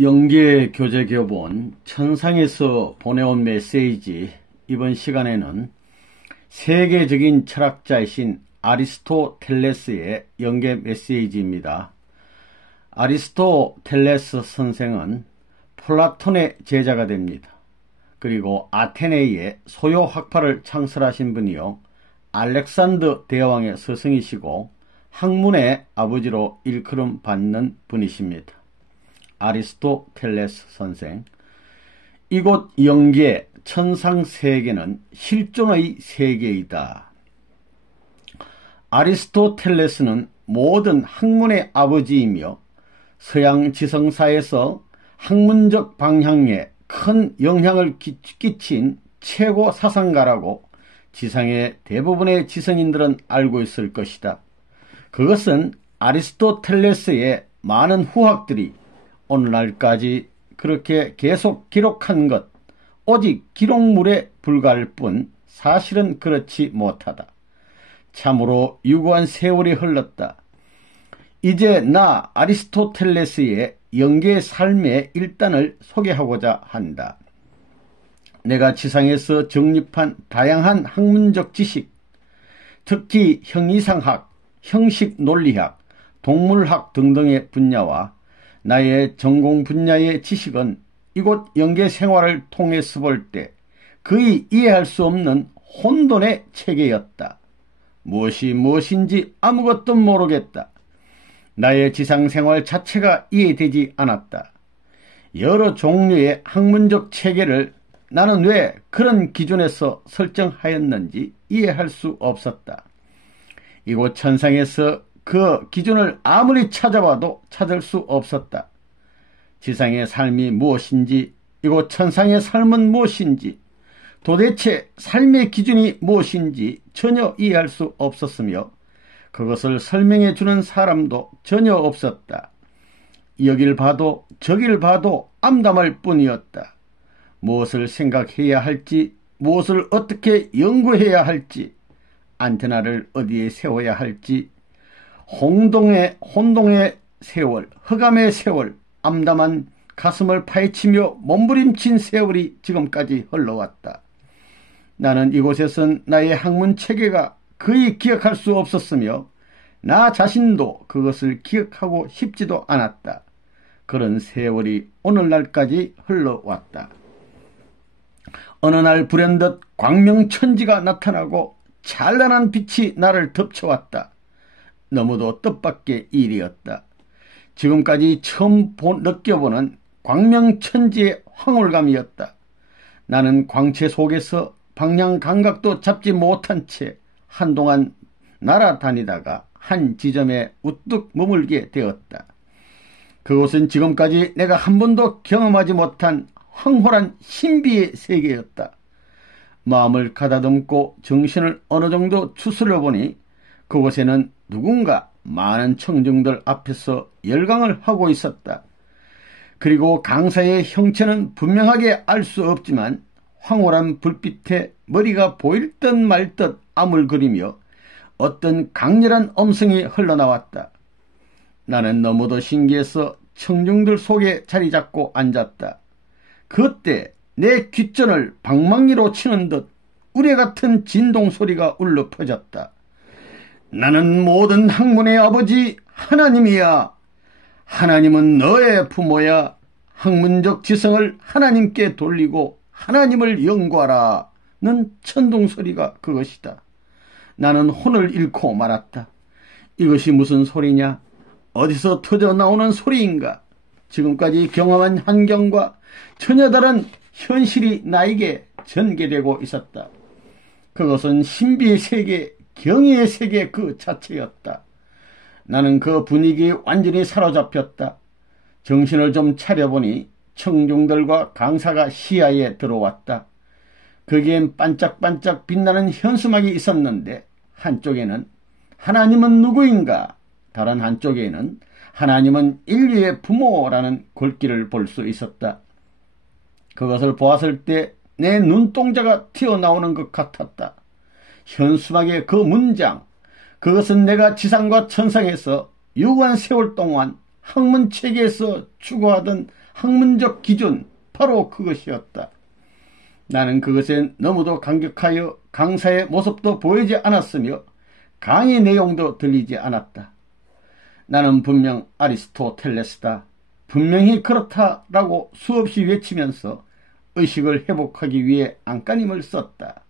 영계 교재 교본 천상에서 보내온 메시지. 이번 시간에는 세계적인 철학자이신 아리스토텔레스의 영계 메시지입니다. 아리스토텔레스 선생은 플라톤의 제자가 됩니다. 그리고 아테네의 소요 학파를 창설하신 분이요, 알렉산더 대왕의 스승이시고 학문의 아버지로 일컬음 받는 분이십니다. 아리스토텔레스 선생. 이곳 영계 천상세계는 실존의 세계이다. 아리스토텔레스는 모든 학문의 아버지이며 서양 지성사에서 학문적 방향에 큰 영향을 끼친 최고 사상가라고 지상의 대부분의 지성인들은 알고 있을 것이다. 그것은 아리스토텔레스의 많은 후학들이 오늘날까지 그렇게 계속 기록한 것, 오직 기록물에 불과할 뿐 사실은 그렇지 못하다. 참으로 유구한 세월이 흘렀다. 이제 나 아리스토텔레스의 영계 삶의 일단을 소개하고자 한다. 내가 지상에서 정립한 다양한 학문적 지식, 특히 형이상학, 형식논리학, 동물학 등등의 분야와 나의 전공 분야의 지식은 이곳 영계 생활을 통해서 볼 때 거의 이해할 수 없는 혼돈의 체계였다. 무엇이 무엇인지 아무것도 모르겠다. 나의 지상생활 자체가 이해되지 않았다. 여러 종류의 학문적 체계를 나는 왜 그런 기준에서 설정하였는지 이해할 수 없었다. 이곳 천상에서 그 기준을 아무리 찾아봐도 찾을 수 없었다. 지상의 삶이 무엇인지, 이곳 천상의 삶은 무엇인지, 도대체 삶의 기준이 무엇인지 전혀 이해할 수 없었으며 그것을 설명해 주는 사람도 전혀 없었다. 여길 봐도 저길 봐도 암담할 뿐이었다. 무엇을 생각해야 할지, 무엇을 어떻게 연구해야 할지, 안테나를 어디에 세워야 할지, 혼동의 세월, 흑암의 세월, 암담한 가슴을 파헤치며 몸부림친 세월이 지금까지 흘러왔다. 나는 이곳에선 나의 학문 체계가 거의 기억할 수 없었으며 나 자신도 그것을 기억하고 싶지도 않았다. 그런 세월이 오늘날까지 흘러왔다. 어느 날 불현듯 광명천지가 나타나고 찬란한 빛이 나를 덮쳐왔다. 너무도 뜻밖의 일이었다. 지금까지 처음 느껴보는 광명천지의 황홀감이었다. 나는 광채 속에서 방향 감각도 잡지 못한 채 한동안 날아다니다가 한 지점에 우뚝 머물게 되었다. 그곳은 지금까지 내가 한 번도 경험하지 못한 황홀한 신비의 세계였다. 마음을 가다듬고 정신을 어느 정도 추스려 보니 그곳에는 누군가 많은 청중들 앞에서 열강을 하고 있었다. 그리고 강사의 형체는 분명하게 알 수 없지만 황홀한 불빛에 머리가 보일 듯 말 듯 아물거리며 어떤 강렬한 음성이 흘러나왔다. 나는 너무도 신기해서 청중들 속에 자리 잡고 앉았다. 그때 내 귓전을 방망이로 치는 듯 우레 같은 진동 소리가 울려 퍼졌다. 나는 모든 학문의 아버지 하나님이야. 하나님은 너의 부모야. 학문적 지성을 하나님께 돌리고 하나님을 연구하라. 는 천둥소리가 그것이다. 나는 혼을 잃고 말았다. 이것이 무슨 소리냐? 어디서 터져나오는 소리인가? 지금까지 경험한 환경과 전혀 다른 현실이 나에게 전개되고 있었다. 그것은 신비의 세계, 경이의 세계 그 자체였다. 나는 그 분위기에 완전히 사로잡혔다. 정신을 좀 차려보니 청중들과 강사가 시야에 들어왔다. 거기엔 반짝반짝 빛나는 현수막이 있었는데 한쪽에는 하나님은 누구인가? 다른 한쪽에는 하나님은 인류의 부모라는 글귀를 볼 수 있었다. 그것을 보았을 때 내 눈동자가 튀어나오는 것 같았다. 현수막의 그 문장, 그것은 내가 지상과 천상에서 유구한 세월 동안 학문 체계에서 추구하던 학문적 기준, 바로 그것이었다. 나는 그것에 너무도 감격하여 강사의 모습도 보이지 않았으며 강의 내용도 들리지 않았다. 나는 분명 아리스토텔레스다, 분명히 그렇다라고 수없이 외치면서 의식을 회복하기 위해 안간힘을 썼다.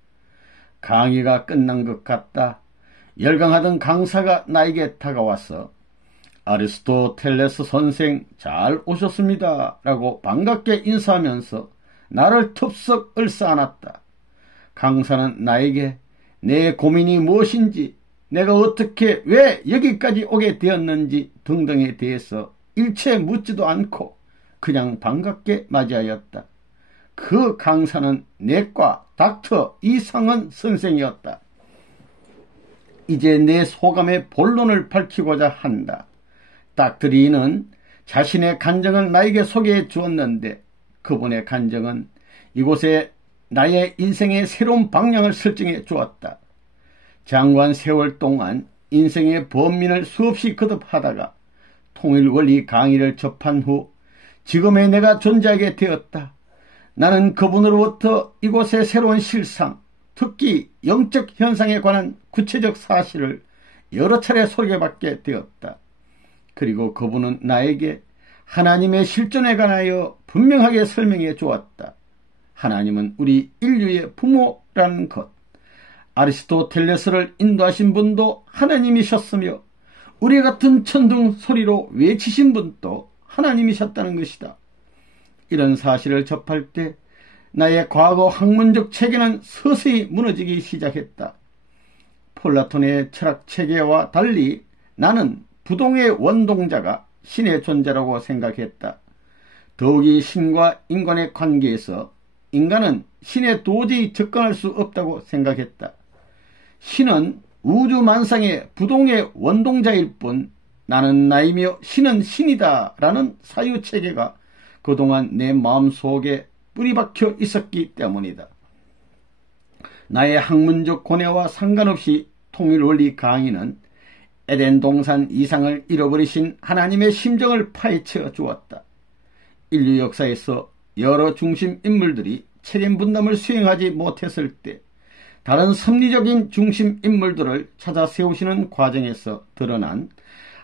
강의가 끝난 것 같다. 열광하던 강사가 나에게 다가와서 아리스토텔레스 선생 잘 오셨습니다 라고 반갑게 인사하면서 나를 톱썩 을싸안았다. 강사는 나에게 내 고민이 무엇인지, 내가 어떻게 왜 여기까지 오게 되었는지 등등에 대해서 일체 묻지도 않고 그냥 반갑게 맞이하였다. 그 강사는 내과 닥터 이상은 선생이었다. 이제 내 소감의 본론을 밝히고자 한다. 닥터리는 자신의 간증을 나에게 소개해 주었는데 그분의 간증은 이곳에 나의 인생의 새로운 방향을 설정해 주었다. 장관 세월 동안 인생의 범민을 수없이 거듭하다가 통일원리 강의를 접한 후 지금의 내가 존재하게 되었다. 나는 그분으로부터 이곳의 새로운 실상, 특히 영적 현상에 관한 구체적 사실을 여러 차례 소개받게 되었다. 그리고 그분은 나에게 하나님의 실존에 관하여 분명하게 설명해 주었다. 하나님은 우리 인류의 부모라는 것, 아리스토텔레스를 인도하신 분도 하나님이셨으며 우리 같은 천둥 소리로 외치신 분도 하나님이셨다는 것이다. 이런 사실을 접할 때 나의 과거 학문적 체계는 서서히 무너지기 시작했다. 플라톤의 철학 체계와 달리 나는 부동의 원동자가 신의 존재라고 생각했다. 더욱이 신과 인간의 관계에서 인간은 신에 도저히 접근할 수 없다고 생각했다. 신은 우주만상의 부동의 원동자일 뿐 나는 나이며 신은 신이다 라는 사유체계가 그동안 내 마음속에 뿌리박혀 있었기 때문이다. 나의 학문적 고뇌와 상관없이 통일원리 강의는 에덴 동산 이상을 잃어버리신 하나님의 심정을 파헤쳐 주었다. 인류 역사에서 여러 중심 인물들이 체림 분담을 수행하지 못했을 때 다른 섭리적인 중심 인물들을 찾아 세우시는 과정에서 드러난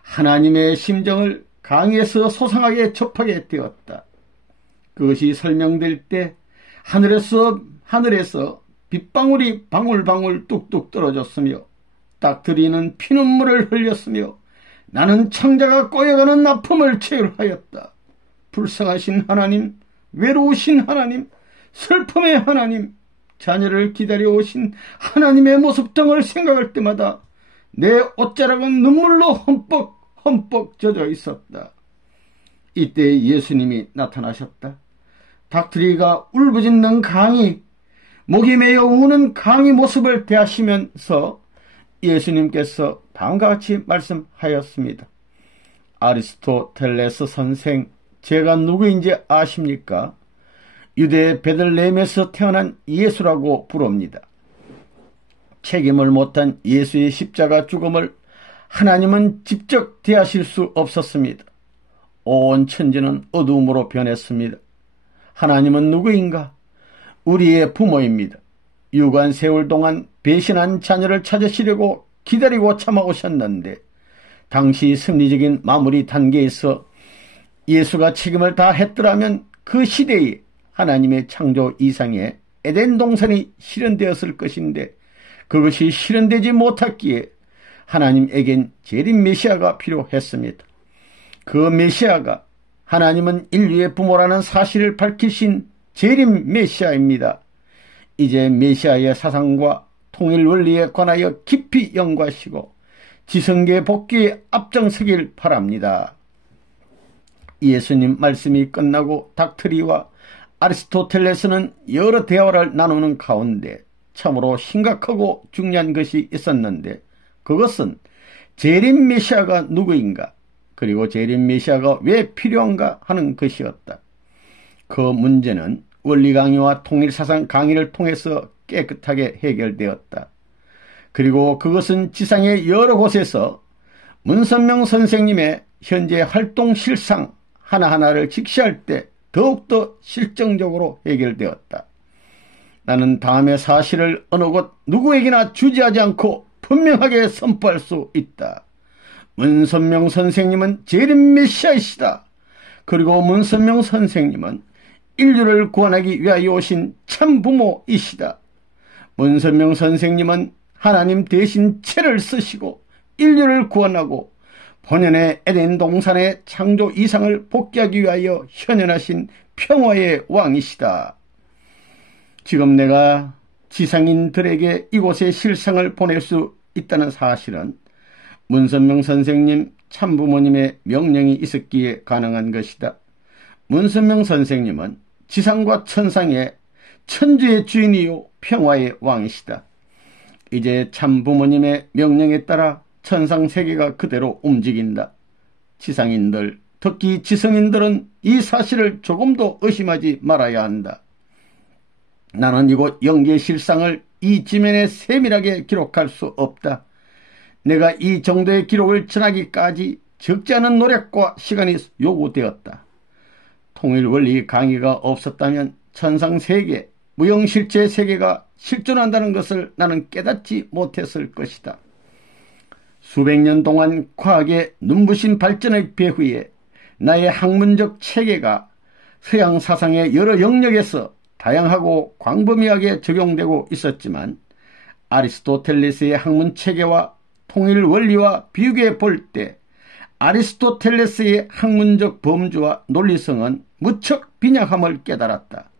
하나님의 심정을 강의에서 소상하게 접하게 되었다. 그것이 설명될 때 하늘에서 빗방울이 방울방울 뚝뚝 떨어졌으며 닥터리는 피눈물을 흘렸으며 나는 창자가 꼬여가는 아픔을 체휼하였다. 불쌍하신 하나님, 외로우신 하나님, 슬픔의 하나님, 자녀를 기다려오신 하나님의 모습 등을 생각할 때마다 내 옷자락은 눈물로 흠뻑 젖어 있었다. 이때 예수님이 나타나셨다. 닥터리가 울부짖는 강의, 목이 메어 우는 강의 모습을 대하시면서 예수님께서 다음과 같이 말씀하였습니다. 아리스토텔레스 선생, 제가 누구인지 아십니까? 유대 베들레헴에서 태어난 예수라고 부릅니다. 책임을 못한 예수의 십자가 죽음을 하나님은 직접 대하실 수 없었습니다. 온 천지는 어두움으로 변했습니다. 하나님은 누구인가? 우리의 부모입니다. 유관 세월 동안 배신한 자녀를 찾으시려고 기다리고 참아오셨는데 당시 섭리적인 마무리 단계에서 예수가 책임을 다했더라면 그 시대에 하나님의 창조 이상의 에덴 동산이 실현되었을 것인데 그것이 실현되지 못했기에 하나님에겐 재림 메시아가 필요했습니다. 그 메시아가 하나님은 인류의 부모라는 사실을 밝히신 재림 메시아입니다. 이제 메시아의 사상과 통일 원리에 관하여 깊이 연구하시고 지성계 복귀에 앞장서길 바랍니다. 예수님 말씀이 끝나고 닥터리와 아리스토텔레스는 여러 대화를 나누는 가운데 참으로 심각하고 중요한 것이 있었는데 그것은 재림 메시아가 누구인가, 그리고 재림 메시아가 왜 필요한가 하는 것이었다. 그 문제는 원리 강의와 통일사상 강의를 통해서 깨끗하게 해결되었다. 그리고 그것은 지상의 여러 곳에서 문선명 선생님의 현재 활동 실상 하나하나를 직시할 때 더욱더 실정적으로 해결되었다. 나는 다음의 사실을 어느 곳 누구에게나 주지하지 않고 분명하게 선포할 수 있다. 문선명 선생님은 재림 메시아이시다. 그리고 문선명 선생님은 인류를 구원하기 위하여 오신 참부모이시다. 문선명 선생님은 하나님 대신 채를 쓰시고 인류를 구원하고 본연의 에덴 동산의 창조 이상을 복귀하기 위하여 현현하신 평화의 왕이시다. 지금 내가 지상인들에게 이곳에 실상을 보낼 수 있다는 사실은 문선명 선생님 참부모님의 명령이 있었기에 가능한 것이다. 문선명 선생님은 지상과 천상의 천주의 주인이요 평화의 왕이시다. 이제 참부모님의 명령에 따라 천상세계가 그대로 움직인다. 지상인들, 특히 지성인들은 이 사실을 조금도 의심하지 말아야 한다. 나는 이곳 영계의 실상을 이 지면에 세밀하게 기록할 수 없다. 내가 이 정도의 기록을 전하기까지 적지 않은 노력과 시간이 요구되었다. 통일원리 강의가 없었다면 천상세계, 무형실체 세계가 실존한다는 것을 나는 깨닫지 못했을 것이다. 수백 년 동안 과학의 눈부신 발전의 배후에 나의 학문적 체계가 서양 사상의 여러 영역에서 다양하고 광범위하게 적용되고 있었지만 아리스토텔레스의 학문 체계와 통일 원리와 비교해 볼 때 아리스토텔레스의 학문적 범주와 논리성은 무척 빈약함을 깨달았다.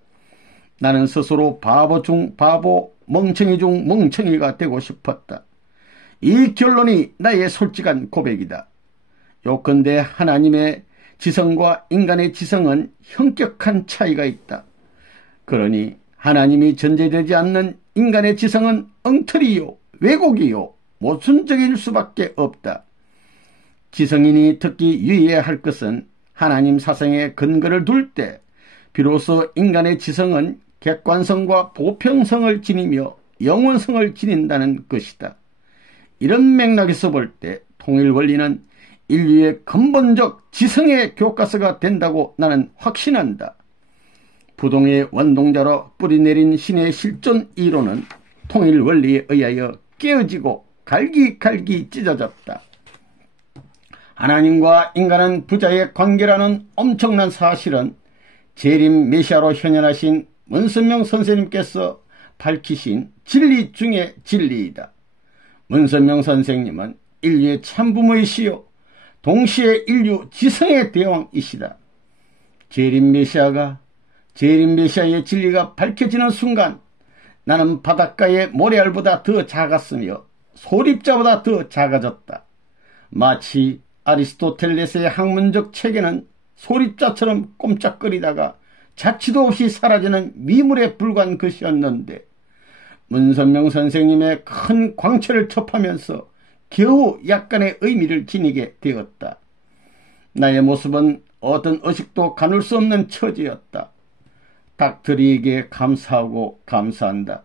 나는 스스로 바보 중 바보, 멍청이 중 멍청이가 되고 싶었다. 이 결론이 나의 솔직한 고백이다. 요컨대 하나님의 지성과 인간의 지성은 현격한 차이가 있다. 그러니 하나님이 전제되지 않는 인간의 지성은 엉터리요, 왜곡이요, 모순적일 수밖에 없다. 지성인이 특히 유의해야 할 것은 하나님 사상에 근거를 둘 때 비로소 인간의 지성은 객관성과 보편성을 지니며 영원성을 지닌다는 것이다. 이런 맥락에서 볼 때 통일원리는 인류의 근본적 지성의 교과서가 된다고 나는 확신한다. 부동의 원동자로 뿌리내린 신의 실존 이론은 통일원리에 의하여 깨어지고 갈기갈기 찢어졌다. 하나님과 인간은 부자의 관계라는 엄청난 사실은 재림 메시아로 현현하신 문선명 선생님께서 밝히신 진리 중의 진리이다. 문선명 선생님은 인류의 참부모이시요 동시에 인류 지성의 대왕이시다. 재림 메시아의 진리가 밝혀지는 순간 나는 바닷가의 모래알보다 더 작았으며 소립자보다 더 작아졌다. 마치 아리스토텔레스의 학문적 체계는 소립자처럼 꼼짝거리다가 자취도 없이 사라지는 미물에 불과한 것이었는데 문선명 선생님의 큰 광채를 접하면서 겨우 약간의 의미를 지니게 되었다. 나의 모습은 어떤 의식도 가눌 수 없는 처지였다. 닥터리에게 감사하고 감사한다.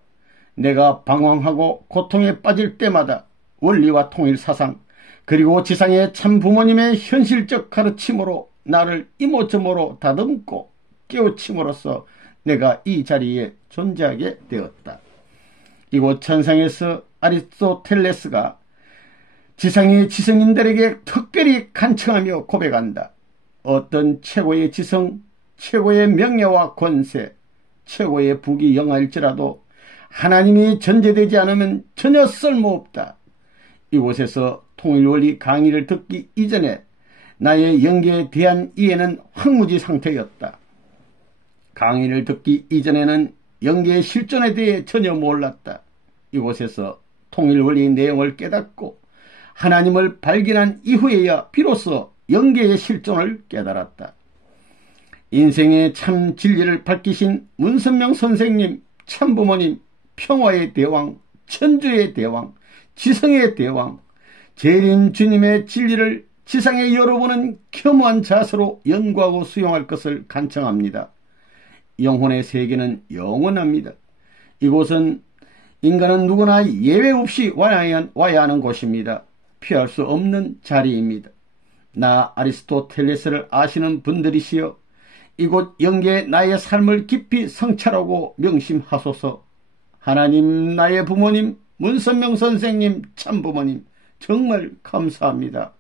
내가 방황하고 고통에 빠질 때마다 원리와 통일 사상 그리고 지상의 참부모님의 현실적 가르침으로 나를 이모저모로 다듬고 깨우침으로써 내가 이 자리에 존재하게 되었다. 이곳 천상에서 아리스토텔레스가 지상의 지성인들에게 특별히 간청하며 고백한다. 어떤 최고의 지성, 최고의 명예와 권세, 최고의 부귀 영화일지라도 하나님이 전제되지 않으면 전혀 쓸모없다. 이곳에서 통일원리 강의를 듣기 이전에 나의 영계에 대한 이해는 황무지 상태였다. 강의를 듣기 이전에는 영계의 실존에 대해 전혀 몰랐다. 이곳에서 통일원리 내용을 깨닫고 하나님을 발견한 이후에야 비로소 영계의 실존을 깨달았다. 인생의 참 진리를 밝히신 문선명 선생님, 참부모님, 평화의 대왕, 천주의 대왕, 지성의 대왕, 재림 주님의 진리를 지상의 여러분은 겸허한 자세로 연구하고 수용할 것을 간청합니다. 영혼의 세계는 영원합니다. 이곳은 인간은 누구나 예외 없이 와야 하는 곳입니다. 피할 수 없는 자리입니다. 나 아리스토텔레스를 아시는 분들이시여 이곳 영계에 나의 삶을 깊이 성찰하고 명심하소서. 하나님, 나의 부모님, 문선명 선생님, 참부모님 정말 감사합니다.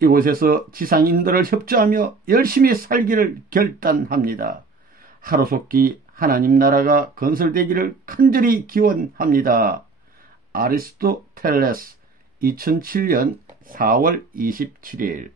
이곳에서 지상인들을 협조하며 열심히 살기를 결단합니다. 하루속히 하나님 나라가 건설되기를 간절히 기원합니다. 아리스토텔레스 2007년 4월 27일